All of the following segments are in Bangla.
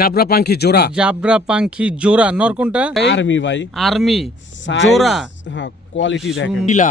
জাবরা পাখি জোড়া। জাবরা পাখি জোড়া। নর কোনটা? আর্মি ভাই, আর্মি জোড়া। হ্যাঁ, কোয়ালিটি দেখেন। চিলা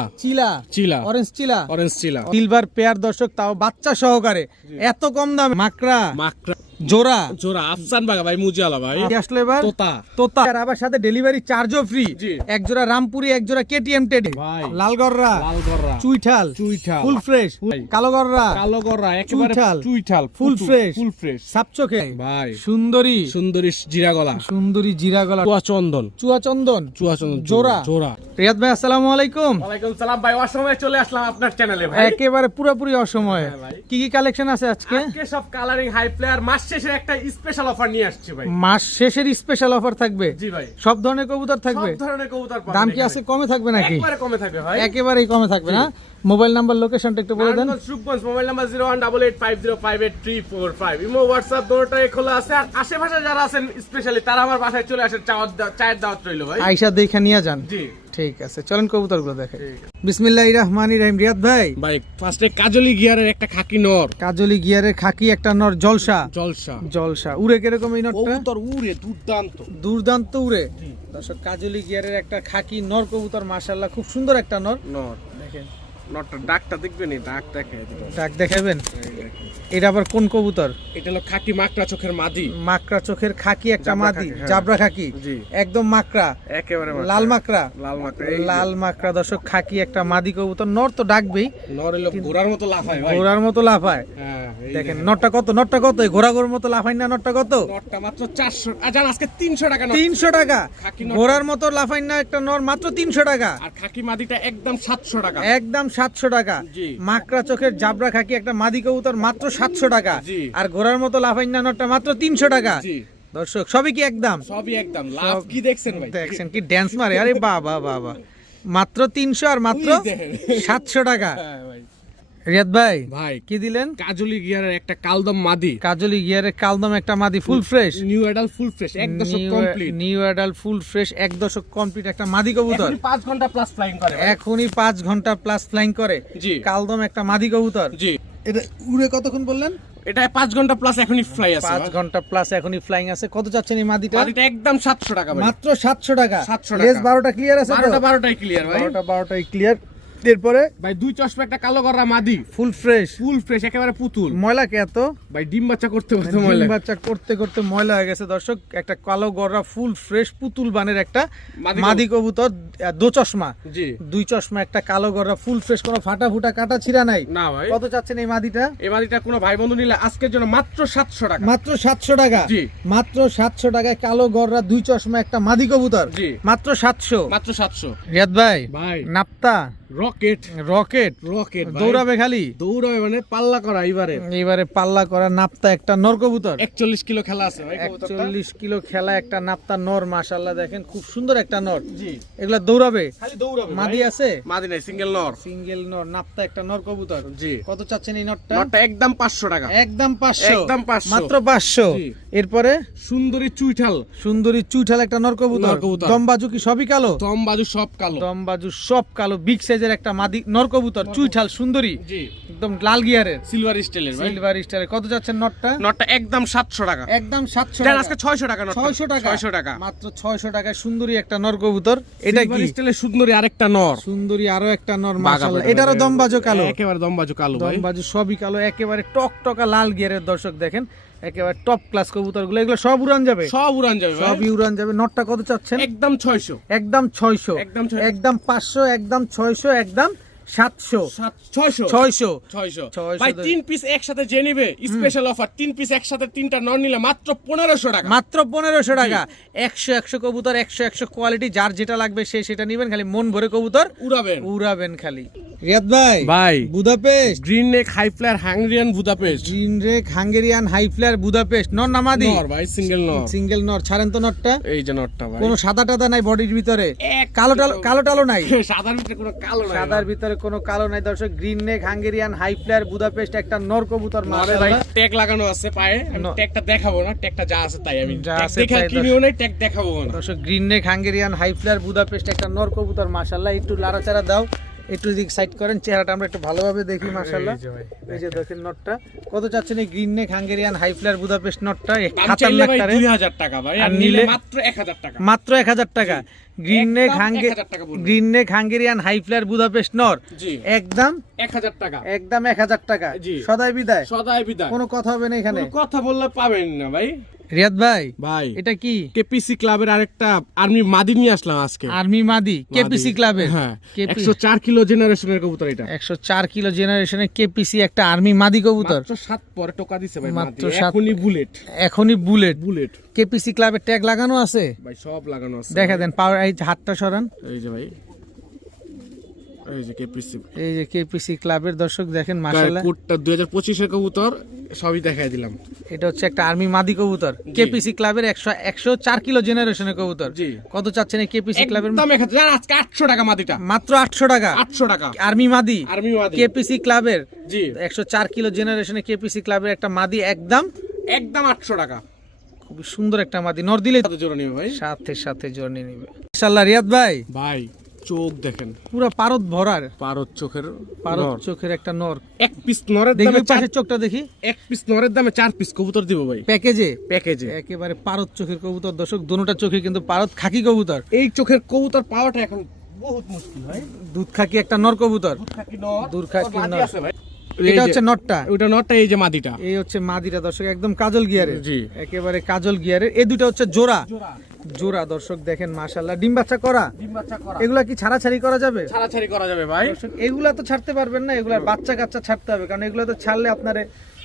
চিলা, অরেঞ্জ চিলা, অরেঞ্জ চিলা, সিলভার পেয়ার দর্শক, তাও বাচ্চা সহকারে, এত কম দাম। মাকড়া মাকড়া জোড়া, জোড়া আফসান বাগা ভাই, মুজিয়ালা ভাই। আসলে এবার তোতা, তোতা, আর আবার সাথে ডেলিভারি চার্জও ফ্রি। জি। এক জোড়া রামপুরি, এক জোড়া কেটিএম টেডি ভাই। লালগররা, লালগররা, চুইঠাল, চুইঠাল, ফুল ফ্রেশ, কালোগররা, কালোগররা একেবারে চুইঠাল, ফুল ফ্রেশ, ফুল ফ্রেশ, সাপচোখে ভাই। সুন্দরী, সুন্দরী জিরা গলা, সুন্দরী জিরা গলা, চুয়াচন্দন, চুয়াচন্দন, চুয়াচন্দন জোড়া। জোড়া। রিয়াদ ভাই আসসালামু আলাইকুম। ওয়ালাইকুম সালাম ভাই, অসময়ে চলে আসলাম আপনার চ্যানেলে ভাই। একেবারে পুরোপুরি অসময়ে। হ্যাঁ ভাই। কি কি কালেকশন আছে আজকে? আজকে সব কালারিং হাই প্লেয়ার মাস শেষে একটা স্পেশাল অফার নিয়ে আসছে ভাই। মাস শেষের স্পেশাল অফার থাকবে। জি ভাই, সব ধরনের কবুতর থাকবে। সব ধরনের কবুতর পাবেন। দাম কি আছে কমে থাকবে নাকি? একবারে কমে থাকবে ভাই, একেবারেই কমে থাকবে না? মোবাইল নাম্বার, লোকেশনটা একটু বলে দেন। সুখগঞ্জ, মোবাইল নাম্বার 01885058345। ইমো হোয়াটসঅ্যাপ দুটোই খোলা আছে। আর আশেপাশে যারা আছেন স্পেশালি তারা আমার বাসায় চলে আসেন, চায়ের দাওয়াত রইলো ভাই। আয়শা দেখে নিয়ে যান। জি ঠিক আছে, চলেন কবুতরগুলো দেখে। বিসমিল্লাহির রহমানির রহিম। রিয়াদ ভাই, ভাই ফার্স্টে কাজলি গিয়ারের একটা খাকি নর, কাজলি গিয়ারের খাকি একটা নর, জলসা জলসা। জলসা। উড়ে কিরকম এই নরটা? কবুতর উড়ে দুর্দান্ত, দুর্দান্ত উড়ে। দর্শক, কাজলি গিয়ারের একটা খাকি নর কবুতর, মাশাআল্লাহ খুব সুন্দর একটা নর। নর দেখেন নরটা, ডাকটা দেখবেন, এই ডাক দেখে ডাক দেখাবেন। এটা আবার কোন কবুতর? এটা হলো খাকি মাকড়া চোখের মাদি, মাকড়া চোখের খাকি একটা জাবরা মাদি, খাকি, হ্যাঁ। জাবরা খাকি, জি একদম মাকড়া, একেবারে লাল মাকড়া, লাল মাকড়া। লাল মাকড়া। দর্শক, খাকি একটা মাদি কবুতর। নর তো ডাকবেই, নর হলো ঘোড়ার মতো লাফায় ভাই। ঘোড়ার মতো লাফায়। হ্যাঁ, এই দেখেন নরটা কত, নরটা কত? ঘোড়ার মতো লাফায় না? নরটা কত? নরটা মাত্র 400। জান আজকে 300 টাকা নর। 300 টাকা। খাকি নর, ঘোড়ার মতো লাফায় না একটা নর, মাত্র 300 টাকা। আর খাকি মাদিটা একদম 700 টাকা। একদম 700 টাকা। জি। মাকড়া চোখের জাবরা খাকি একটা মাদি কবুতর, মাত্র 700 টাকা। জি। আর ঘোড়ার মতো লাফায় না নরটা মাত্র 300 টাকা। জি, দর্শক, সবই কি একদম? সবই একদম। লাভ কি দেখছেন ভাই? দেখছেন কি ড্যান্স মারে? আরে বাবা বাবা, মাত্র 300 আর মাত্র এই দেখেন। 700 টাকা। হ্যাঁ ভাই। রিয়াদ ভাই, ভাই কি দিলেন? কাজলি গিয়ারের একটা কালদম মাদি, কাজলি গিয়ারের কালদম একটা মাদি, full fresh, new adult full fresh, এক দশক complete. New adult full fresh, 1 দশক কমপ্লিট একটা মাদি কবুতর। 5 ঘন্টা প্লাস ফ্লাইং করে ভাই। এখনই 5 ঘন্টা প্লাস ফ্লাইং করে। জি কালদম একটা মাদি কবুতর। জি, এটা উড়ে কতক্ষণ বললেন? এটা 5 ঘন্টা প্লাস এখনই ফ্লাই আছে। 5 ঘন্টা প্লাস এখনই ফ্লাইং আছে। কত চাচ্ছেন এই মাদিটা? মাদিটা একদম 700 টাকা ভাই। মাত্র 700 টাকা। 700 টাকা। লেস 12টা ক্লিয়ার আছে তো? 12টাই ক্লিয়ার ভাই। 12টাই ক্লিয়ার। এরপরে ভাই দুই চশমা একটা কালো গররা মাদি, ফুল ফ্রেশ, ফুল ফ্রেশ, একেবারে পুতুল। ময়লা কে এত? ভাই ডিম বাচ্চা করতে করতে ডিম ময়লা। বাচ্চা করতে করতে ময়লা হয়ে গেছে। দর্শক, একটা কালো গররা ফুল ফ্রেশ পুতুল বানের একটা মাদি মাদি কবুতর, দো চশমা, জি, দুই চশমা একটা কালো গররা ফুল ফ্রেশ, কোনো ফাটা ফুটা কাটা ছিড়া নাই। না ভাই। কত চাচ্ছেন এই মাদিটা? এই মাদিটা কোনো ভাই বন্ধু নিলে আজকের জন্য মাত্র 700 টাকা। মাত্র 700 টাকা। জি। মাত্র 700 টাকায় কালো গররা দুই চশমা একটা মাদি কবুতর। জি। মাত্র 700। মাত্র 700। রিয়াদ ভাই, ভাই নাপ্তা রকেট, রকেট রকেট ভাই। দৌড়াবে খালি, দৌড়াবে মানে পাল্লা করা এবারে। এইবারে পাল্লা করা নাপ্তা একটা নর কবুতর। 41 কিলো খেলা আছে ভাই কবুতরটা। 41 কিলো খেলা একটা নাপ্তা নর, মাশাআল্লাহ দেখেন খুব সুন্দর একটা নর। জি, এগুলা দৌড়াবে, খালি দৌড়াবে মাদি ভাই। আছে? মাদি নাই, সিঙ্গেল নর। সিঙ্গেল নর, নাপ্তা একটা নর কবুতর। জি। কত চাচ্ছেন এই নরটা? নরটা একদম 500 টাকা। একদম 500। একদম 500। মাত্র 500। জি। এরপরে সুন্দরী চুইঠাল, সুন্দরী চুইঠাল একটা নর কবুতর। নর কবুতর। দমবাজু কি সবই কালো? দম বাজু সব কালো। দমবাজু সব কালো, বিগ সাইজের একটা মাদি নর কবুতর, চুইঠাল সুন্দরী, জি, একদম লাল গিয়ারের, সিলভার স্টাইলের ভাই। সিলভার স্টারের। কত যাচ্ছেন নটটা? নটটা একদম 700 টাকা। একদম 700 জান টাকা। আজকে 600 টাকা নটটা। 600 টাকা। 600 টাকা। মাত্র 600 টাকায় সুন্দরী একটা নর কবুতর। এটা কি? সিলভার স্টাইলের সুন্দরী আরেকটা নর। সুন্দরী আরো একটা নর, বাঘা মাশাআল্লাহ। পেটে এটারও দমবাজু কালো, একেবারে দমবাজু কালো ভাই। দমবাজু সবই কালো, একেবারে টকটকা লাল গিয়ারের। দর্শক দেখেন, একেবারে টপ ক্লাস কবুতরগুলো, এগুলো সব উড়ান যাবে, সব উড়ান যাবে ভাই। সবই উড়ান যাবে। নটটা কত চাচ্ছেন? একদম 600। একদম 600, একদম 600। একদম 500, একদম 600, একদম 700, 600 600। 600 ভাই। 3 পিস একসাথে যে নিবে স্পেশাল অফার, 3 পিস একসাথে 3টা নর নিলে মাত্র 1500 টাকা। মাত্র 1500 টাকা। 100 কবুতর, 100 কোয়ালিটি, যার যেটা লাগবে সে সেটা নিবেন, খালি মন ভরে কবুতর উড়াবেন। উড়াবেন খালি। রিয়াদ ভাই, ভাই Budapest green neck high flyer Hungarian Budapest. Green রেক হাঙ্গেরিয়ান হাই ফ্লায়ার বুদাপেস্ট নর নামাদি, নর ভাই, সিঙ্গেল নর। সিঙ্গেল নর। ছাড়েন তো নরটা। এই যে নরটা ভাই, কোনো সাদা টাদা নাই বডির ভিতরে, এক কালো টালো নাই, সাদার ভিতরে কোনো কালো নাই। সাদার ভিতরে কোনো কালো নাই। দর্শক, green neck Hungarian high flyer Budapest একটা নর কবুতর, নরে ভাই মাশাআল্লাহ। ট্যাগ লাগানো আছে পায়ে। আমি ট্যাগটা দেখাবো না, ট্যাগটা যা আছে তাই আমি যা ট্যাগ আছে দেখে তাই কিনিও না, ট্যাগ দেখাবো না। দর্শক, green neck Hungarian high flyer Budapest একটা নর কবুতর, মাশাআল্লাহ। একটু লাড়াচাড়া দাও, একটু দিক সাইড করেন, চেহারাটা আমরা একটু ভালোভাবে দেখি মাশাআল্লাহ। এই যে ভাই, এই যে দেখেন নটটা কত চাচ্ছেন এই green neck Hungarian high flyer Budapest নটটা? দাম চাইলে ভাই 2000 টাকা ভাই, আর নিলে নিলে মাত্র 1000 টাকা। মাত্র 1000 টাকা। গ্রিন নেক 1000 টাকা পড়বে। Green neck Hungarian high flyer Budapest নর জি একদম 1000 টাকা, একদম 1000 টাকা। জি। সদাই বিদায়, সদাই বিদায়। কোনো কথা হবে না এখানে। কোনো কথা বললে পাবেন না ভাই। রিয়াদ ভাই ভাই এটা কি? কেপিসি ক্লাবের আরেকটা আর্মি মাদি নিয়ে আসলাম আজকে। আর্মি মাদি কেপিসি ক্লাবের। হ্যাঁ 104 কিলো জেনারেশনের কবুতর এটা। 104 কিলো জেনারেশনের কেপিসি একটা আর্মি মাদি কবুতর। মাত্র 7 পরে টোকা দিছে ভাই, মাত্র মাত্র 7 এখনই বুলেট। এখনই বুলেট। বুলেট কেপিসি ক্লাবের ট্যাগ লাগানো আছে ভাই, সব লাগানো আছে। দেখা দেন পাওয়ার, এই যে হাতটা সরান, এই যে ভাই, এই যে কেপিসি এই যে কেপিসি ক্লাবের দর্শক দেখেন মাশাআল্লাহ। কোটটা 2025 এর কবুতর সবই দেখাই দিলাম। এটা হচ্ছে একটা আর্মি মাদি কবুতর, কেপিসি ক্লাবের 104 কিলো জেনারেশনের কবুতর। জি। কত চাচ্ছেন এই কেপিসি ক্লাবের? একদম 1000, আজকে 800 টাকা মাদিটা। মাত্র 800 টাকা। 800 টাকা আর্মি মাদি আর্মি মাদি। কেপিসি ক্লাবের জি 104 কিলো জেনারেশনের কেপিসি ক্লাবের একটা মাদি একদম একদম 800 টাকা। খুবই সুন্দর একটা মাদি, নর দিলে কত জোড়া নিবে ভাই? সাথে সাথে জর্নি নিবে ইনশাআল্লাহ। রিয়াদ ভাই ভাই চোখ দেখেন, পুরো পারদ ভরার, পারদ চোখের পারদ নর। চোখের একটা নর। এক পিস নরের দেখি দামে ওই পাশের চোখটা দেখি, 1 পিস নরের দামে 4 পিস কবুতর দিব ভাই প্যাকেজে প্যাকেজে। একেবারে পারদ চোখের কবুতর দর্শক, দুটোটা চোখে কিন্তু পারদ খাকি কবুতর। এই চোখের কবুতর পাওয়াটা এখন বহুত মুশকিল ভাই। দুধ খাকি একটা নর কবুতর। খাকি নর, দূর খাকি মাদি নর। আছে ভাই। এটা হচ্ছে নটটা, ওটা নরটা, এই যে মাদিটা। এই হচ্ছে মাদিটা দর্শক, একদম কাজল গিয়ারের। জি। একেবারে কাজল গিয়ারের। এই দুটো হচ্ছে জোড়া জোড়া জোড়া দর্শক দেখেন মাশাআল্লাহ। ডিম বাচ্চা করা, ডিম বাচ্চা করা। এগুলা কি ছাড়াছাড়ি করা যাবে? ছাড়াছাড়ি করা যাবে ভাই। দর্শক এগুলা তো ছাড়তে পারবেন না, এগুলার বাচ্চা কাচ্চা ছাড়তে হবে, কারণ এগুলো তো ছাড়লে আপনারে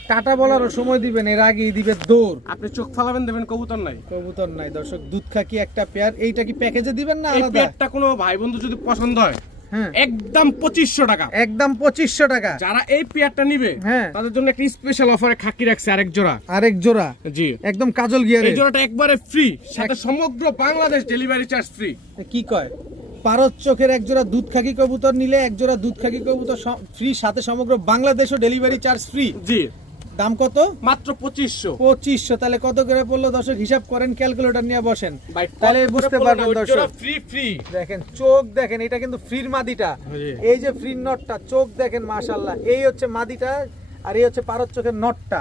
টাটা বলারও সময় দিবেন, এর আগেই দিবে দৌড়। আপনি চোখ ফালাবেন, দেবেন কবুতর নাই। কবুতর নাই দর্শক, দুধ খাকি একটা পেয়ার। এইটা কি প্যাকেজে দিবেন না এই আলাদা? পেটটা কোনো ভাই বন্ধু যদি পছন্দ হয়, হ্যাঁ একদম 2500 টাকা। একদম 2500 টাকা। যারা এই পেয়ারটা নিবে হ্যাঁ তাদের জন্য একটা স্পেশাল অফারে খাকি রাখছে আরেক জোড়া। আরেক জোড়া জি একদম কাজল এই গিয়ারের। জোড়াটা একবারে ফ্রি, সাথে সমগ্র বাংলাদেশ ডেলিভারি চার্জ ফ্রি। কি কয়? পারদ চোখের এক জোড়া দুধ খাকি কবুতর নিলে এক জোড়া দুধ খাকি কবুতর ফ্রি, সাথে সমগ্র বাংলাদেশও ডেলিভারি চার্জ ফ্রি। জি দাম কত? মাত্র 2500। 2500। তাহলে কত করে পড়লো দর্শক? হিসাব করেন, ক্যালকুলেটর নিয়ে বসেন, ভাই তাহলে বুঝতে পারবেন দর্শক। ফ্রি ফ্রি দেখেন চোখ দেখেন, এটা কিন্তু ফ্রির মাদিটা। জি। এই যে ফ্রির নটটা, চোখ দেখেন মাশাআল্লাহ। এই হচ্ছে মাদিটা, আর এই হচ্ছে পারদ চোখের নটটা।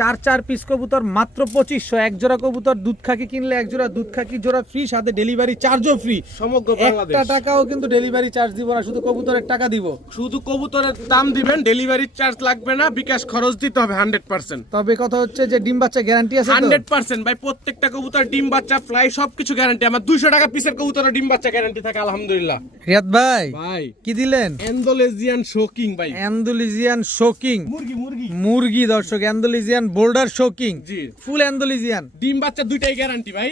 4 পিস কবুতর মাত্র 2500। এক জোড়া কবুতর দুধ খাকি কিনলে এক জোড়া দুধ খাকি জোড়া ফ্রি, সাথে ডেলিভারি চার্জও ফ্রি। সমগ্র বাংলাদেশ। একটা টাকাও কিন্তু ডেলিভারি চার্জ দিব না, শুধু কবুতরের টাকা দিব। শুধু কবুতরের দাম দিবেন, ডেলিভারি চার্জ লাগবে না, বিকাশ খরচ দিতে হবে 100%। তবে কথা হচ্ছে যে ডিম বাচ্চা গ্যারান্টি আছে তো? 100% ভাই, প্রত্যেকটা কবুতর ডিম বাচ্চা ফ্লাই সবকিছু গ্যারান্টি। আমার 200 টাকা পিসের কবুতরের ডিম বাচ্চা গ্যারান্টি থাকে আলহামদুলিল্লাহ। রিয়াদ ভাই ভাই কি দিলেন? এন্ডোলেজিয়ান শোকিং ভাই, অ্যান্ডালুজিয়ান শোকিং মুরগি মুরগি মুরগি দর্শক, অ্যান্ডালুজিয়ান বোল্ডার শোকিং, জি ফুল অ্যান্ডালুজিয়ান। ডিম বাচ্চা দুইটাই গ্যারান্টি ভাই।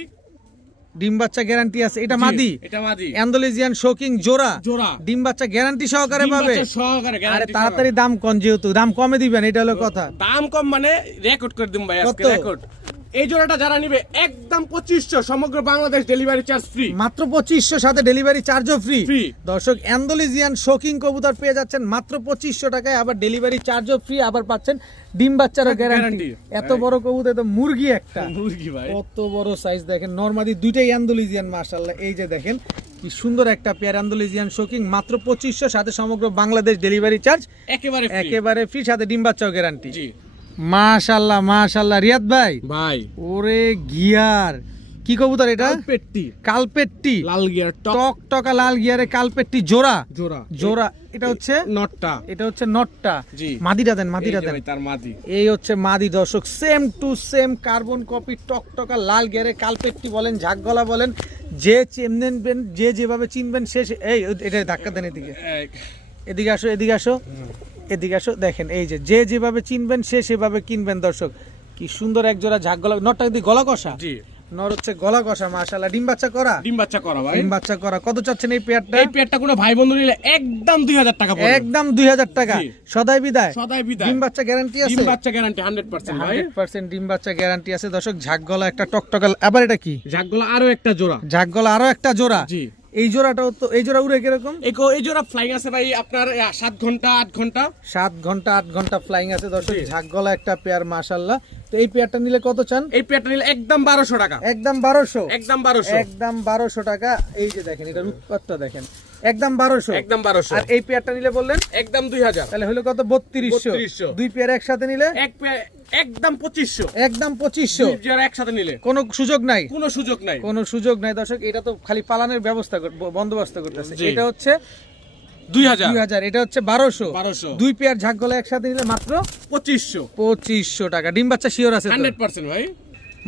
ডিম বাচ্চা গ্যারান্টি আছে, এটা জি, মাদি। এটা মাদি অ্যান্ডালুজিয়ান শোকিং জোড়া জোড়া, ডিম বাচ্চা গ্যারান্টি সহকারে ডিম পাবে। বাচ্চা সহকারে আরে গ্যারান্টি। তাড়াতাড়ি দাম কম, যেহেতু দাম কমে দিবেন, এটা হলো কথা। দাম কম মানে রেকর্ড করে দিম ভাই আজকে, কত? রেকর্ড। এই জোড়াটা যারা নিবে একদম 2500, সমগ্র বাংলাদেশ ডেলিভারি চার্জ ফ্রি। মাত্র 2500, সাথে ডেলিভারি চার্জও ফ্রি। ফ্রি। দর্শক অ্যান্ডালুজিয়ান শোকিং কবুতর পেয়ে যাচ্ছেন মাত্র 2500 টাকায়, আবার ডেলিভারি চার্জও ফ্রি, আবার পাচ্ছেন ডিম বাচ্চারও গ্যারান্টি। guarantee। এত বড় কবুতর, তো মুরগি একটা, মুরগি ভাই কত বড় সাইজ দেখেন। নরমাদি দুইটাই অ্যান্ডালুজিয়ান মাশাআল্লাহ। এই যে দেখেন কি সুন্দর একটা পেয়ার অ্যান্ডালুজিয়ান শোকিং, মাত্র 2500, সাথে সমগ্র বাংলাদেশ ডেলিভারি চার্জ একেবারে free। একেবারে ফ্রি, সাথে ডিম বাচ্চাও গ্যারান্টি। জি মাশাআল্লাহ মাশাআল্লাহ। রিয়াদ ভাই ভাই, ওরে গিয়ার, কি কবুতর এটা? পেটটি কালপেট্টি, লাল গিয়ার টক টক টকা লাল গিয়ারে কালপেট্টি জোড়া জোড়া জোড়া। এটা হচ্ছে নটটা। এটা হচ্ছে নটটা। জি। মাদিটা দেন, এই মাদিটা যে দেন। ভাই তার মাদি। এই হচ্ছে মাদি দর্শক, same to same carbon copy, টকটকা লাল গিয়ারে কালপেট্টি বলেন, ঝাক গলা বলেন, যে চিনবেন, যে যেভাবে চিনবেন সে এই এটা ধাক্কা দেন, এদিকে এদিকে আসো, এদিকে আসো, এদিকে আসো। দেখেন এই যে যে যেভাবে চিনবেন সে সেভাবে কিনবেন দর্শক। কি সুন্দর এক জোড়া ঝাক গলা। নটটা যদি গলা কষা, জি নর হচ্ছে গলা কষা মাশাআল্লাহ। ডিম বাচ্চা করা, ডিম বাচ্চা করা ভাই। ডিম বাচ্চা করা। কত চাচ্ছেন এই পেয়ারটা? এই পেটটা কোনো ভাই বন্ধু নিলে একদম 2000 টাকা পড়বে। একদম 2000 টাকা। জি। সদাই বিদায়। সদাই বিদায়। ডিম বাচ্চা গ্যারান্টি আছে? ডিম বাচ্চা গ্যারান্টি 100% ভাই। 100% ডিম বাচ্চা গ্যারান্টি আছে দর্শক। ঝাক গলা একটা টকটকা। আবার এটা কি? ঝাকগুলো আরো একটা জোড়া। ঝাক গলা আরো একটা জোড়া। জি এই জোড়াটাও তো, এই জোড়া উড়ে কিরকম? এই জোড়া ফ্লাইং আছে ভাই আপনার 7 ঘন্টা 8 ঘন্টা। 7 ঘন্টা 8 ঘন্টা ফ্লাইং আছে দর্শক। জি। ঝাক গলা একটা পেয়ার মাশাআল্লাহ। তো এই পেয়ারটা নিলে কত চান? এই পেয়ারটা নিলে একদম 1200 টাকা। একদম 1200, একদম 1200, একদম 1200 টাকা। এই যে দেখেন এটার উৎপাতটা দেখেন, একদম 1200, একদম 1200। আর এই পেয়ারটা নিলে বললেন একদম 2000। তাহলে হলো কত? 3200। দুই পেয়ার একসাথে নিলে এক পেয়ার একদম 2500। একদম 2500। দুই পেয়ার একসাথে নিলে কোনো সুযোগ নাই, কোনো সুযোগ নাই, কোনো সুযোগ নাই দর্শক। এটা তো খালি পালানের ব্যবস্থা বন্দোবস্ত করতেছে। জি। এটা হচ্ছে 2000, এটা হচ্ছে 1200। 1200। দুই পেয়ার ঝাকগলা একসাথে নিলে মাত্র 2500 টাকা। ডিম বাচ্চা শিওর আছে তো? 100% ভাই।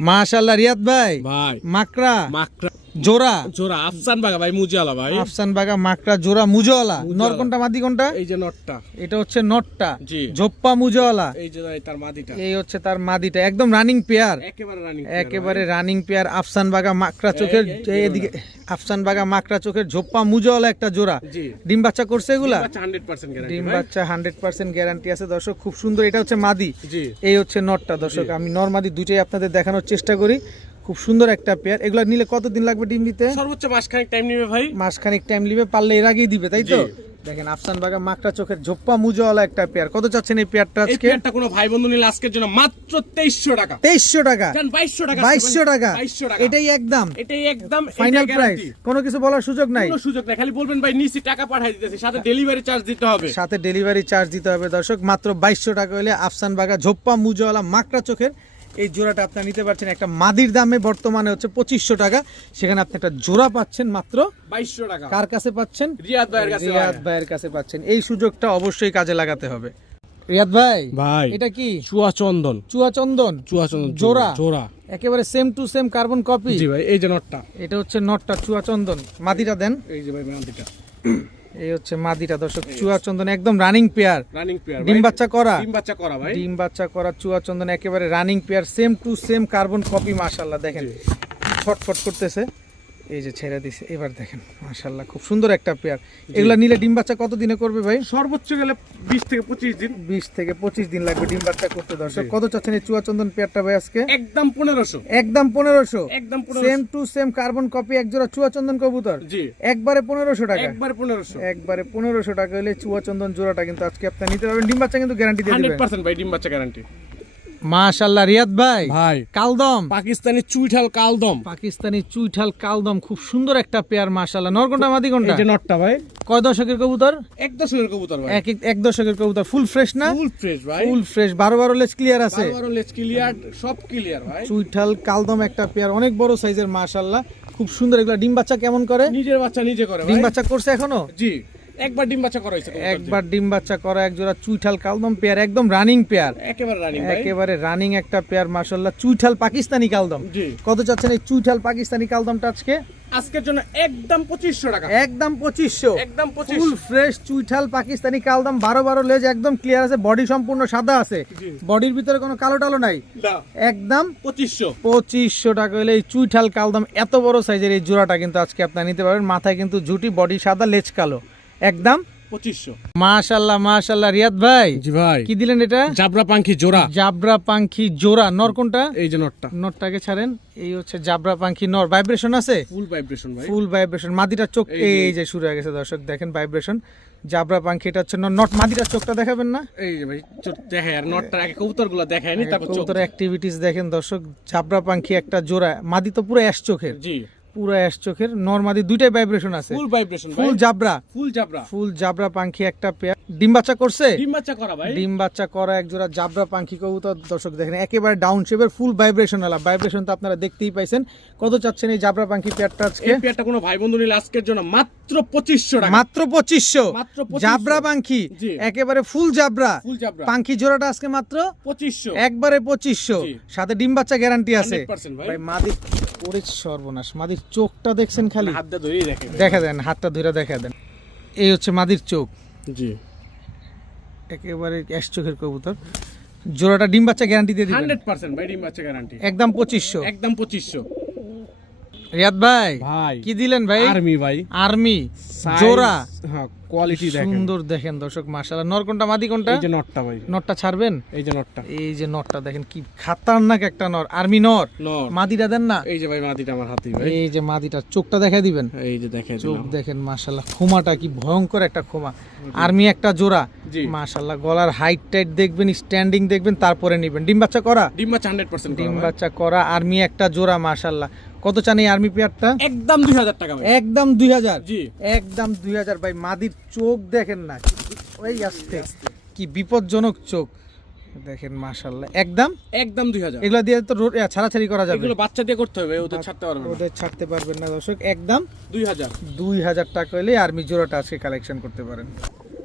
মাশাআল্লাহ রিয়াদ ভাই, ভাই মাকড়া মাকড়া জোড়া, জোড়া আফসান বাগা ভাই, মুজিয়ালা ভাই। আফসান বাগা মাকড়া জোড়া মুজওয়ালা। নর কোনটা মাদি কোনটা? এই যে নটটা, এটা হচ্ছে নটটা, জি। ঝোপ্পা মুজওয়ালা, এই যে তার মাদিটা, এই হচ্ছে তার মাদিটা। একদম রানিং পেয়ার, একেবারে রানিং, একেবারে রানিং পেয়ার। আফসান বাগা মাকড়া চোখের, এদিকে আফসান বাগা মাকড়া চোখের ঝোপ্পা মুজওয়ালা একটা জোড়া। জি। ডিম বাচ্চা করছে এগুলা? 100% গ্যারান্টি ডিম ভাই। বাচ্চা 100% গ্যারান্টি আছে দর্শক। খুব সুন্দর। এটা হচ্ছে মাদি, জি। এই হচ্ছে নটটা দর্শক। আমি নর মাদি দুইটাই আপনাদের দেখানোর চেষ্টা করি। খুব সুন্দর একটা পেয়ার। এগুলা নিলে কতদিন লাগবে ডিম দিতে? সর্বোচ্চ মাসখানেক টাইম নেবে ভাই। মাসখানেক টাইম নিবে, পারলে এর আগেই দিবে, তাই তো? জি। দেখেন আফসান বাগা মাকড়া চোখের ঝোপ্পা মুজওয়ালা একটা পেয়ার। কত চাচ্ছেন এই পেয়ারটা এই আজকে? পেয়ারটা কোনো ভাই বন্ধু নিলে আজকের জন্য মাত্র 2300 টাকা। 2300 টাকা, জান 2200 টাকা, 2200 টাকা। 2200 টাকা। এটাই একদম এটাই একদম ফাইনাল এটাই প্রাইস, guarantee। কোনো কিছু বলার সুযোগ নাই। কোনো সুযোগ নাই, খালি বলবেন ভাই নিচে টাকা পাঠিয়ে দিতেছি, সাথে ডেলিভারি চার্জ দিতে হবে। সাথে ডেলিভারি চার্জ দিতে হবে দর্শক। মাত্র 2200 টাকা হলে আফসান বাগা ঝোপ্পা মুজওয়ালা মাকড়া চোখের এই জোড়াটা আপনারা নিতে পারছেন। একটা মাদির দামে বর্তমানে হচ্ছে 2500 টাকা, সেখানে আপনি একটা জোড়া পাচ্ছেন মাত্র 2200 টাকা। কার কাছে পাচ্ছেন? রিয়াদ ভাইয়ের কাছে। রিয়াদ ভাইয়ের কাছে পাচ্ছেন। এই সুযোগটা অবশ্যই কাজে লাগাতে হবে। রিয়াদ ভাই, ভাই এটা কি? চুয়া চন্দন, চুয়া চন্দন জোড়া, জোড়া, একেবারে same to same carbon copy. জি ভাই। এই যে নটটা, এটা হচ্ছে নটটা চুয়া চন্দন। মাদিটা দেন। এই যে ভাই মাদিটা, এই হচ্ছে মাদিটা দর্শক, চুয়া চন্দন একদম রানিং পেয়ার। রানিং পেয়ার, ডিম বাচ্চা করা, ডিম বাচ্চা করা ভাই। ডিম বাচ্চা করা চুয়া চন্দন একেবারে running pair, same to same carbon copy. মাশাআল্লাহ দেখেন ছটফট করতেছে, এই যে ছেড়ে দিছে। এবার দেখেন মাশাআল্লাহ খুব সুন্দর একটা পেয়ার। এগুলা নিলে ডিম বাচ্চা কত দিনে করবে ভাই? সর্বোচ্চ গেলে 20 থেকে 25 দিন। 20 থেকে 25 দিন লাগবে ডিম বাচ্চা করতে দর্শক। কত চাচ্ছেন এই চুয়া চন্দন পেয়ারটা ভাই আজকে? একদম 1500, একদম 1500, একদম 1500, same to same carbon copy এক জোড়া চুয়া চন্দন কবুতর। জি। একবারে 1500 টাকা, একবার 1500, একবারে 1500 টাকা হলে চুয়া চন্দন জোড়াটা কিন্তু আজকে আপনি নিতে পারবেন। ডিম বাচ্চা কিন্তু গ্যারান্টি দিয়ে দিবেন 100% ভাই, ডিম বাচ্চা গ্যারান্টি। মাশাআল্লাহ রিয়াদ ভাই, ভাই কালদম, পাকিস্তানি চুইঠাল কালদম, পাকিস্তানি চুইঠাল কালদম, খুব সুন্দর একটা পেয়ার মাশাআল্লাহ। নর কোনটা মাদি কোনটা? এই যে নটটা ভাই, কয় দশকের কবুতর? এক দশকের কবুতর ভাই, এক দশকের কবুতর। ফুল ফ্রেশ না? ফুল ফ্রেশ ভাই, ফুল ফ্রেশ, 12 লেজ ক্লিয়ার আছে। 12 লেজ ক্লিয়ার, সব ক্লিয়ার ভাই। চুইঠাল কালদম একটা পেয়ার, অনেক বড় সাইজের মাশাআল্লাহ, খুব সুন্দর। এগুলা ডিম বাচ্চা কেমন করে? নিজের বাচ্চা নিজে করে ডিম ভাই। বাচ্চা করছে এখনো? জি, একবার ডিম বাচ্চা করা হয়েছে কবুতর, একবার ডিম বাচ্চা করা এক জোড়া চুইঠাল কালদম পেয়ার, একদম রানিং পেয়ার, একেবারে রানিং ভাই। একেবারে রানিং একটা পেয়ার মাশাআল্লাহ। চুইঠাল পাকিস্তানি কালদম। জি। কত চাচ্ছেন এই চুইঠাল পাকিস্তানি কালদমটা আজকে? আজকের জন্য একদম 2500 টাকা, একদম 2500, একদম ফুল 2500। ফ্রেশ চুইঠাল পাকিস্তানি কালদম। 12 লেজ একদম ক্লিয়ার আছে, বডি সম্পূর্ণ সাদা আছে, জি। বডির ভিতরে কোনো কালো টালো নাই। না, একদম 2500। 2500 টাকা হলে এই চুইঠাল কালদম এত বড় সাইজের এই জোড়াটা কিন্তু আজকে আপনারা নিতে পারবেন। মাথায় কিন্তু ঝুটি, বডি সাদা, লেজ কালো, একদম 2500। মাশাআল্লাহ মাশাআল্লাহ। রিয়াদ ভাই, জি ভাই, কি দিলেন এটা? জাবরা পাখি জোড়া, জাবরা পাখি জোড়া। নর কোনটা? এই যে নটটা, নরটাকে ছাড়েন। এই হচ্ছে জাবরা পাখি নর। ভাইব্রেশন আছে? ফুল ভাইব্রেশন ভাই, ফুল ভাইব্রেশন। মাদিটার চোখ এই যে শুরু হয়ে গেছে দর্শক, দেখেন ভাইব্রেশন। জাবরা পাখি এটা হচ্ছে নট। মাদিটার চোখটা দেখাবেন না? এই যে ভাই চোখ দেখে, আর নটটার আগে কবুতরগুলো দেখায়নি, তারপর চোখ। কবুতরের অ্যাক্টিভিটিস দেখেন দর্শক। জাবরা পাখি একটা জোড়া, মাদি তো পুরো অ্যাশ চোখের, জি, পুরো অ্যাশ চোখের। নর মাদি দুইটাই ভাইব্রেশন আছে, ফুল ভাইব্রেশন ভাই, ফুল জাবরা, ফুল জাবরা। ফুল জাবরা পাখি একটা পেয়ার। ডিম বাচ্চা করছে? ডিম বাচ্চা করা ভাই, ডিম বাচ্চা করা এক জোড়া জাবরা পাখি কবুতর দর্শক দেখেন, একেবারে ডাউন শেপের, ফুল ভাইব্রেশন আলা। ভাইব্রেশন তো আপনারা দেখতেই পাইছেন। কত চাচ্ছেন এই জাবরা পাখি পেয়ারটা আজকে? এই পেয়ারটা কোনো ভাই বন্ধু নিলে আজকের জন্য মাত্র 2500 টাকা, মাত্র 2500। মাত্র 2500 জাবরা পাখি, জি। একেবারে ফুল জাবরা ফুল জাবরা, পাখি জোড়াটা আজকে মাত্র 2500। একবারে 2500, জি। সাথে ডিম বাচ্চা গ্যারান্টি আছে 100% ভাই। ভাই। মাদির ওরে সর্বনাশ, মাদির চোখটা দেখছেন খালি? হাত দিয়ে ধরেই দেখে দেখা দেন, হাতটা ধরে দেখা দেন। এই হচ্ছে মাদির চোখ, জি, একেবারে অ্যাশ চোখের কবুতর। জোড়াটা ডিম বাচ্চা গ্যারান্টি দিয়ে দিবেন 100% ভাই, ডিম বাচ্চা গ্যারান্টি, একদম 2500। একদম 2500। রিয়াদ ভাই ভাই কি দিলেন ভাই? আর্মি ভাই, আর্মি Size, জোড়া, হ্যাঁ কোয়ালিটি দেখেন, সুন্দর দেখেন দর্শক মাশাআল্লাহ। নর কোনটা মাদি কোনটা? এই যে নটটা ভাই, নরটা ছাড়বেন, এই যে নটটা, এই যে নরটা দেখেন কি খাতারনাক একটা নর, আর্মি নর। নর মাদিটা দেন না, এই যে ভাই মাদিটা আমার হাতে ভাই, এই যে মাদিটা চোখটা দেখাই দিবেন, এই যে দেখেন চোখ দেখেন মাশাআল্লাহ, খোমাটা কি ভয়ঙ্কর একটা খোমা। আর্মি একটা জোড়া জি মাশাআল্লাহ, গলার হাইট টাইট দেখবেন, স্ট্যান্ডিং দেখবেন, তারপরে নেবেন। ডিম বাচ্চা করা, ডিম বাচ্চা 100% ডিম বাচ্চা করা আর্মি একটা জোড়া মাশাআল্লাহ। কত চান এই আর্মি পেয়ারটা? একদম 2000 টাকা ভাই, একদম 2000, জি একদম 2000 ভাই। মাদির চোখ দেখেন না, ওই আস্তে কি বিপজ্জনক চোখ দেখেন মাশাআল্লাহ। একদম একদম 2000, এগুলা দিয়ে তো ছাড়াছাড়ি করা যাবে, এগুলো বাচ্চা দিয়ে করতে হবে, ওদের ছাড়তে পারবে না, ওদের ছাড়তে পারবেন না দর্শক। একদম 2000। 2000 টাকা হলে আর্মি জোড়াটা আজকে কালেকশন করতে পারেন।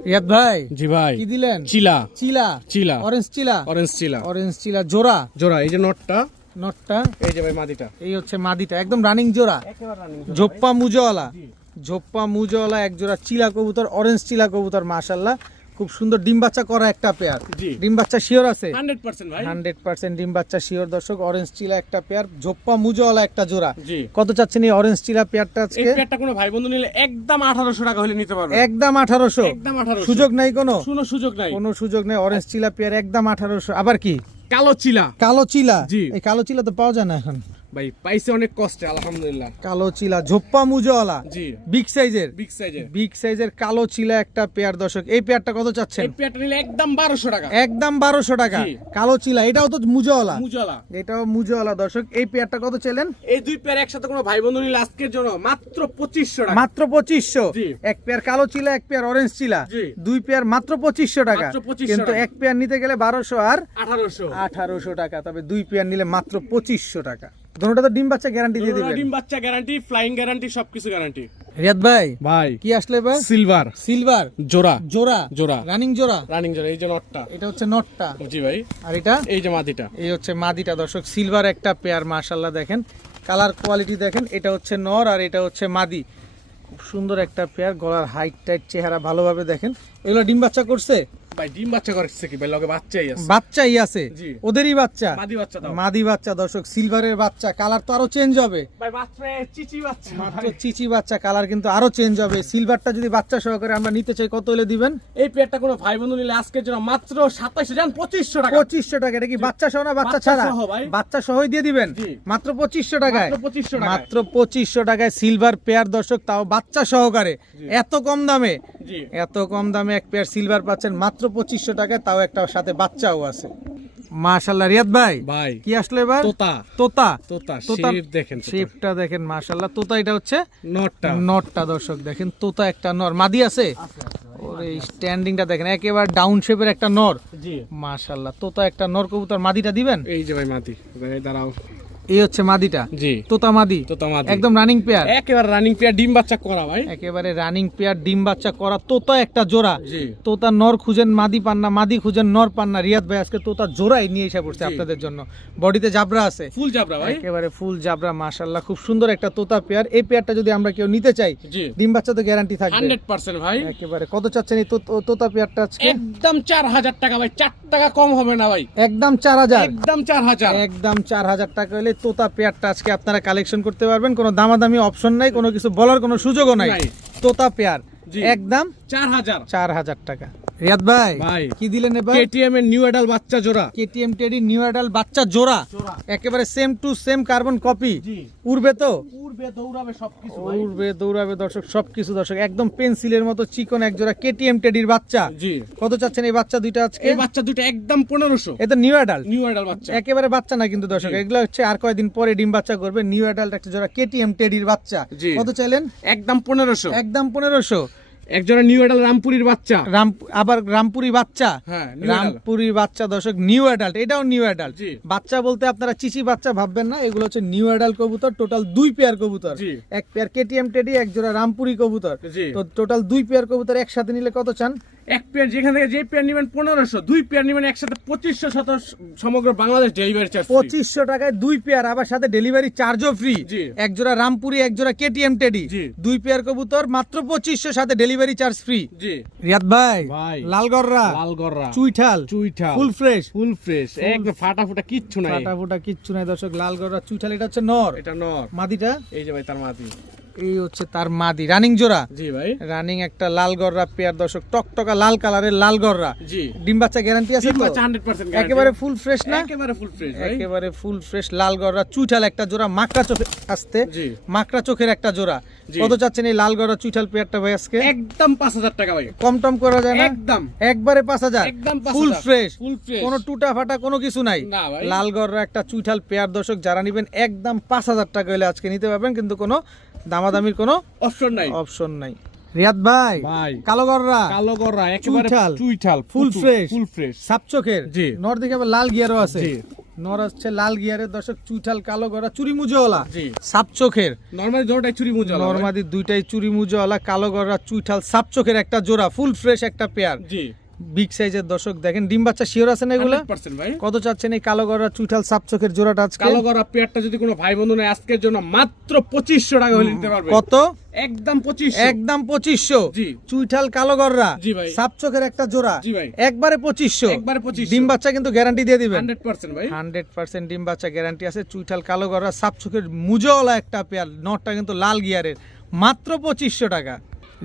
রিয়াদ ভাই জি ভাই, কি দিলেন? চিলা, চিলা, চিলা, অরেঞ্জ চিলা, অরেঞ্জ চিলা, অরেঞ্জ চিলা জোড়া, জোড়া, এই যে নটটা, নটটা এই যে ভাই মাদিটা, এই হচ্ছে মাদিটা, একদম রানিং জোড়া, একেবারে রানিং, ঝোপ্পা মুজওয়ালা, জি ঝোপ্পা মুজওয়ালা এক জোড়া চিলা কবুতর, অরেঞ্জ চিলা কবুতর মাশাআল্লাহ, খুব সুন্দর ডিম বাচ্চা করা একটা পেয়ার। জি ডিম বাচ্চা শিওর আছে? 100% ভাই, 100% ডিম বাচ্চা শিওর দর্শক। অরেঞ্জ চিলা একটা পেয়ার, ঝোপ্পা মুজওয়ালা একটা জোড়া। জি কত চাচ্ছেন এই অরেঞ্জ চিলা পেয়ারটা এই আজকে? পেয়ারটা কোনো ভাই বন্ধু নিলে একদম 1800 টাকা হলে নিতে পারবে, একদম 1800, একদম 1800, সুযোগ নাই কোনো? কোনো সুযোগ নাই, কোনো সুযোগ নেই। অরেঞ্জ চিলা পেয়ার একদম 1800। আবার কি কালো চিলা কালো চিলা? জি। এই কালো চিলা তো পাওয়া যায় না এখন। ভাই পাইছে অনেক কষ্টে আলহামদুলিল্লাহ, কালো চিলা ঝোপ্পা মুজওয়ালা জি বিগ সাইজের, বিগ সাইজের, বিগ সাইজের কালো চিলা একটা পেয়ার দর্শক। এই পেয়ারটা কত চাচ্ছেন? এই পেয়ারটা নিলে একদম 1200 টাকা, একদম 1200 টাকা। জি। কালো চিলা, এটাও তো মুজওয়ালা, মুজালা। এটাও মুজওয়ালা দর্শক। এই পেয়ারটা কত চাইলেন? এই দুই পেয়ার একসাথে কোনো ভাই বন্ধু নিলে আজকের জন্য মাত্র 2500 টাকা, মাত্র 2500। জি। এক পেয়ার কালো চিলা, এক পেয়ার অরেঞ্জ চিলা, জি। দুই পেয়ার মাত্র 2500 টাকা। মাত্র 2500 কিন্তু টাকা। এক পেয়ার নিতে গেলে 1200 আর 1800, 1800 টাকা, তবে দুই পেয়ার নিলে মাত্র 2500 টাকা। দুটোটা তো ডিম বাচ্চা গ্যারান্টি দিয়ে দিবেন। ডিম বাচ্চা গ্যারান্টি, ফ্লাইং গ্যারান্টি, সবকিছু গ্যারান্টি। রিয়াদ ভাই ভাই কি আসলে এবার? সিলভার সিলভার জোড়া, জোড়া, জোড়া রানিং জোড়া, রানিং জোড়া, এই যে নটটা, এটা হচ্ছে নটটা, জি ভাই, আর এটা এই যে মাদিটা, এই হচ্ছে মাদিটা দর্শক। সিলভার একটা পেয়ার মাশাআল্লাহ, দেখেন কালার কোয়ালিটি দেখেন। এটা হচ্ছে নর আর এটা হচ্ছে মাদি, খুব সুন্দর একটা পেয়ার। গলার হাইট টাইট চেহারা ভালোভাবে দেখেন। এগুলো ডিম বাচ্চা করছে? ভাই ডিম বাচ্চা করছে কি ভাই, লগে বাচ্চাই আছে, বাচ্চাই আছে, জি। ওদেরই বাচ্চা, মাদি বাচ্চা দাও মাদি বাচ্চা দর্শক। সিলভারের বাচ্চা, কালার তো আরো চেঞ্জ হবে, ভাই, মাত্র চিচি বাচ্চা, মাত্র চিচি বাচ্চা, কালার কিন্তু আরো চেঞ্জ হবে। সিলভারটা যদি বাচ্চা সহকারে আমরা নিতে চাই কত হলে দিবেন? এই পেয়ারটা কোনো ভাই বন্ধু নিলে আজকের জন্য মাত্র 2500 টাকা, 2500 টাকা। এটা কি বাচ্চা সহ না বাচ্চা ছাড়া? বাচ্চা সহ ভাই। বাচ্চা সহই দিয়ে দিবেন জি। মাত্র 2500 টাকায়। মাত্র 2500 টাকায়। মাত্র 2500 টাকায় সিলভার পেয়ার দর্শক, তাও বাচ্চা সহকারে। এত কম দামে, জি এত কম দামে এক পেয়ার সিলভার পাচ্ছেন মাত্র 2500 টাকায়, তাও একটা সাথে বাচ্চাও আছে। মাশাআল্লাহ। রিয়াদ ভাই ভাই কি আসলে এবার? তোতা, তোতা, তোতা তোতার শেপ দেখেন, শেপটা দেখেন মাশাআল্লাহ। তোতা এটা হচ্ছে নটটা, নটটা দর্শক দেখেন। তোতা একটা নর, মাদি আছে? ওরে স্ট্যান্ডিংটা দেখেন, একেবারে ডাউন শেপের একটা নর জি মাশাআল্লাহ। তোতা একটা নর কবুতর, মাদিটা দিবেন? এই যে ভাই মাদি, ভাই দাঁড়াও, এই হচ্ছে মাদিটা, জি তোতা মাদি, তোতা মাদি, একদম রানিং পেয়ার, একেবারে রানিং পেয়ার, ডিম বাচ্চা করা ভাই, একেবারে রানিং পেয়ার, ডিম বাচ্চা করা। তোতা একটা জোড়া, জি তোতা নর খুঁজেন মাদি পান না, মাদি খুঁজেন নর পান না। রিয়াদ ভাই আজকে তোতা জোড়াই নিয়ে এসে পড়ছে জি। আপনাদের জন্য। বডিতে জাবরা আছে, ফুল জাবরা ভাই, একেবারে ফুল জাবরা মাশাআল্লাহ। খুব সুন্দর একটা তোতা পেয়ার। এই পেয়ারটা যদি আমরা কেউ নিতে চাই, জি ডিম বাচ্চা তো গ্যারান্টি থাকবে 100% ভাই, একেবারে। কত চাচ্ছেন এই তোতা পেয়ারটা আজকে? একদম 4000 টাকা ভাই, 4 টাকা কম হবে না ভাই, একদম 4000, একদম 4000, একদম 4000 টাকা হলে তোতা পেয়ারটা আজকে আপনারা কালেকশন করতে পারবেন। কোনো দামাদামি অপশন নাই, কোনো কিছু বলার কোনো সুযোগও নাই। নাই। তোতা পেয়ার জি। একদম 4000 4000 টাকা। রিয়াদ ভাই ভাই কি দিলেন এবার? কেটিএম এর নিউ অ্যাডাল বাচ্চা জোড়া, কেটিএম টেডি নিউ অ্যাডাল বাচ্চা জোড়া, একেবারে same to same carbon copy. জি উড়বে তো? উড়বে দৌড়াবে সবকিছু ভাই, উড়বে দৌড়াবে দর্শক, সবকিছু দর্শক। একদম পেন্সিলের মতো চিকন এক জোড়া কেটিএম টেডির বাচ্চা। জি কত চাচ্ছেন এই বাচ্চা দুইটা আজকে? এই বাচ্চা দুটো একদম 1500, এটা নিউ অ্যাডাল্ট, নিউ অ্যাডাল বাচ্চা, একেবারে বাচ্চা না কিন্তু দর্শক, এগুলো হচ্ছে আর কয়দিন পরে ডিম বাচ্চা করবে। নিউ অ্যাডাল্ট একটা জোড়া কেটিএম টেডির বাচ্চা। জি। কত চাইলেন? একদম 1500, একদম 1500। একজোড়া নিউ অ্যাডাল রামপুরির বাচ্চা, আবার রামপুরি বাচ্চা, হ্যাঁ নিউ অ্যাডাল, রামপুরি বাচ্চা দর্শক, নিউ অ্যাডাল্ট, এটাও নিউ অ্যাডাল্ট। জি। বাচ্চা বলতে আপনারা চিচি বাচ্চা ভাববেন না, এগুলো হচ্ছে নিউ অ্যাডাল্ট কবুতর। টোটাল 2 পেয়ার কবুতর, জি। এক পেয়ার কেটিএম টেডি, এক জোড়া রামপুরি কবুতর। জি তো টোটাল 2 পেয়ার কবুতর একসাথে নিলে কত চান? এক পেয়ার যেখান থেকে যে পেয়ার নেবেন 1500, 2 পেয়ার নেবেন একসাথে 2500 শত সমগ্র বাংলাদেশ ডেলিভারি চার্জ 2500 টাকায় 2 পেয়ার, আবার সাথে ডেলিভারি চার্জও ফ্রি। জি। এক জোড়া রামপুরি, এক জোড়া কেটিএম টেডি, জি। 2 পেয়ার কবুতর মাত্র 2500, সাথে ডেলিভারি চার্জ ফ্রি। জি রিয়াদ ভাই, ভাই। লালগররা, লালগররা, চুইঠাল ফুল ফ্রেশ, একদম ফাটাফুটা কিচ্ছু নাই, ফাটাফুটা কিচ্ছু নাই দর্শক। লালগররা চুইঠাল, এটা হচ্ছে নর, এটা নর, মাদিটা এই যে ভাই তার মাদি, এই হচ্ছে তার মাদি, রানিং জোড়া। জি ভাই, রানিং একটা লালগররা পেয়ার দর্শক, টকটকা লাল কালারের লালগররা। জি। ডিম বাচ্চা গ্যারান্টি আছে তো? 100% গ্যারান্টি, একেবারে ফুল ফ্রেশ না? একেবারে ফুল ফ্রেশ ভাই, একেবারে ফুল ফ্রেশ লালগররা চুইঠাল একটা জোড়া, মাকড়া চোখে আসতে, জি। মাকড়া চোখের একটা জোড়া। জি। কত চাচ্ছেন এই লালগররা চুইঠাল পেয়ারটা ভাই আজকে? একদম 5000 টাকা ভাই, কম টম করা যায় না? একদম একবারে 5000, একদম ফুল 5000, ফ্রেশ, ফুল ফ্রেশ, কোনো টুটা ফাটা কোনো কিছু নাই। না ভাই। লালগররা একটা চুইঠাল পেয়ার দর্শক যারা নিবেন একদম 5000 টাকা হলে আজকে নিতে পারবেন, কিন্তু কোনো দামাদামির কোনো অপশন নাই অপশন নাই। রিয়াদ ভাই, ভাই। কালোগররা কালোগররা একেবারে চুইঠাল, চুইঠাল, ফুল ফ্রেশ, ফুল ফ্রেশ, সাপ চোখের। জি। নর দিকে আবার লাল গিয়ারও আছে। জি। নর হচ্ছে লাল গিয়ারের দর্শক, চুইঠাল কালোগররা চুরি মুজোওয়ালা, জি। সাপ চোখের। নরমালি দুটোটাই চুরি মুজা, নরমাদি দুইটাই চুরি মুজোওয়ালা, কালোগররা চুইঠাল সাপ চোখের একটা জোড়া, ফুল ফ্রেশ একটা পেয়ার, জি। বিগ সাইজের দর্শক। দেখেন ডিম বাচ্চা শিওর আছেন এগুলা? 100% ভাই। কত চাচ্ছেন এই কালোগররা চুইঠাল সাপ চোখের জোড়াটা আজকে? কালোগররা পেয়ারটা যদি কোনো ভাই বন্ধু নেয় আজকের জন্য মাত্র 2500 টাকা হলে নিতে পারবে। কত? একদম 2500, একদম 2500। জি। চুইঠাল কালোগররা, জি ভাই। সাপ চোখের একটা জোড়া, জি ভাই। একবারে 2500। একবারে 2500। ডিম বাচ্চা কিন্তু গ্যারান্টি দিয়ে দিবেন? 100% ভাই। 100% ডিম বাচ্চা গ্যারান্টি আছে। চুইঠাল কালোগররা সাপ চোখের মুজোওয়ালা একটা পেয়ার, নটটা কিন্তু লাল গিয়ারের, মাত্র 2500 টাকা।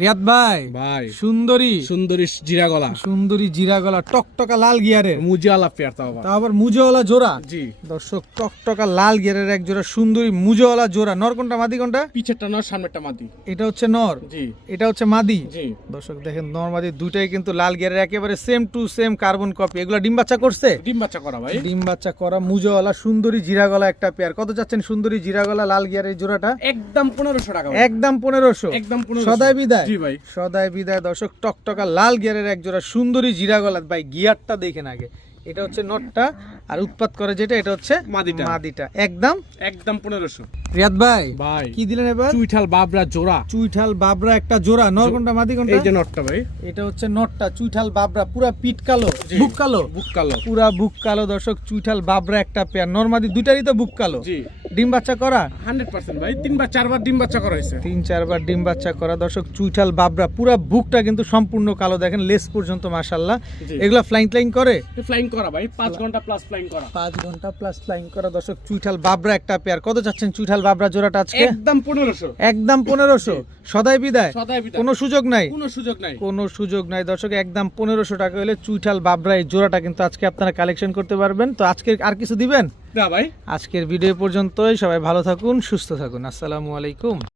রিয়াদ ভাই, ভাই সুন্দরী সুন্দরী জিরা গলা, সুন্দরী জিরা গলা টকটকা লাল গিয়ারের, মুজিয়ালা পেয়ার তাও আবার। তা আবার মুজোওয়ালা জোড়া। জি। দর্শক টকটকা লাল গিয়ারের এক জোড়া সুন্দরী মুজোওয়ালা জোড়া। নর কোনটা মাদি কোনটা? পিছেরটা নর, সামনেরটা মাদি। এটা হচ্ছে নর, জি। এটা হচ্ছে মাদি। জি। দর্শক দেখেন নর মাদি দুইটাই কিন্তু লাল গিয়ারের, একেবারে same to same carbon copy. এগুলা ডিম বাচ্চা করছে? ডিম বাচ্চা করা ভাই। ডিম বাচ্চা করা মুজোওয়ালা সুন্দরী জিরা গলা একটা পেয়ার। কত যাচ্ছেন সুন্দরী জিরা গলা লাল গিয়ারের জোড়াটা? একদম 1500 টাকা ভাই। একদম 1500। একদম 1500। সদাই বিদায়। জি ভাই। সদাই বিদায় দর্শক, টকটকা লাল গিয়ারের এক জোড়া সুন্দরী জিরা গলা। ভাই গিয়ারটা দেখেন আগে, এটা হচ্ছে নটটা, আর উৎপাত করে যেটা এটা হচ্ছে মাদিটা। মাদিটা। একদম একদম 1500। রিয়াদ ভাই, ভাই কি দিলেন এবার? চুইঠাল বাবরা জোড়া। চুইঠাল বাবরা একটা জোড়া। নর কোনটা মাদি কোনটা? এই যে নটটা ভাই, এটা হচ্ছে নটটা। চুইঠাল বাবরা পুরা পিট কালো, জি। বুক কালো, বুক কালো। পুরা বুক কালো দর্শক। চুইঠাল বাবরা একটা পেয়ার, নরমাদি দুইটারই তো বুক কালো। জি। ডিম বাচ্চা করা? 100% ভাই, 3 4 বার ডিম বাচ্চা করা হয়েছে। 3 4 বার ডিম বাচ্চা করা দর্শক। চুইঠাল বাবরা পুরা বুকটা কিন্তু সম্পূর্ণ কালো, দেখেন লেস পর্যন্ত মাশাআল্লাহ। জি। এগুলা ফ্লাইং ফ্লাইং করে? ফ্লাইং করা ভাই, 5 ঘন্টা প্লাস ফ্লাইং করা। 5 ঘন্টা প্লাস ফ্লাইং করা দর্শক। চুইঠাল বাবরা একটা পেয়ার। কত চাচ্ছেন চুইঠাল বাবরা জোড়াটা আজকে? একদম 1500। একদম 1500। সদাই বিদায়? সদাই বিদায়। কোনো সুযোগ নাই? কোনো সুযোগ নাই। কোনো সুযোগ নাই দর্শক। একদম 1500 টাকা হলে চুইঠাল বাবরা এই জোড়াটা কিন্তু আজকে আপনারা কালেকশন করতে পারবেন। তো আজকে আর কিছু দিবেন? না ভাই। আজকের ভিডিও পর্যন্তই। সবাই ভালো থাকুন, সুস্থ থাকুন। আসসালামু আলাইকুম।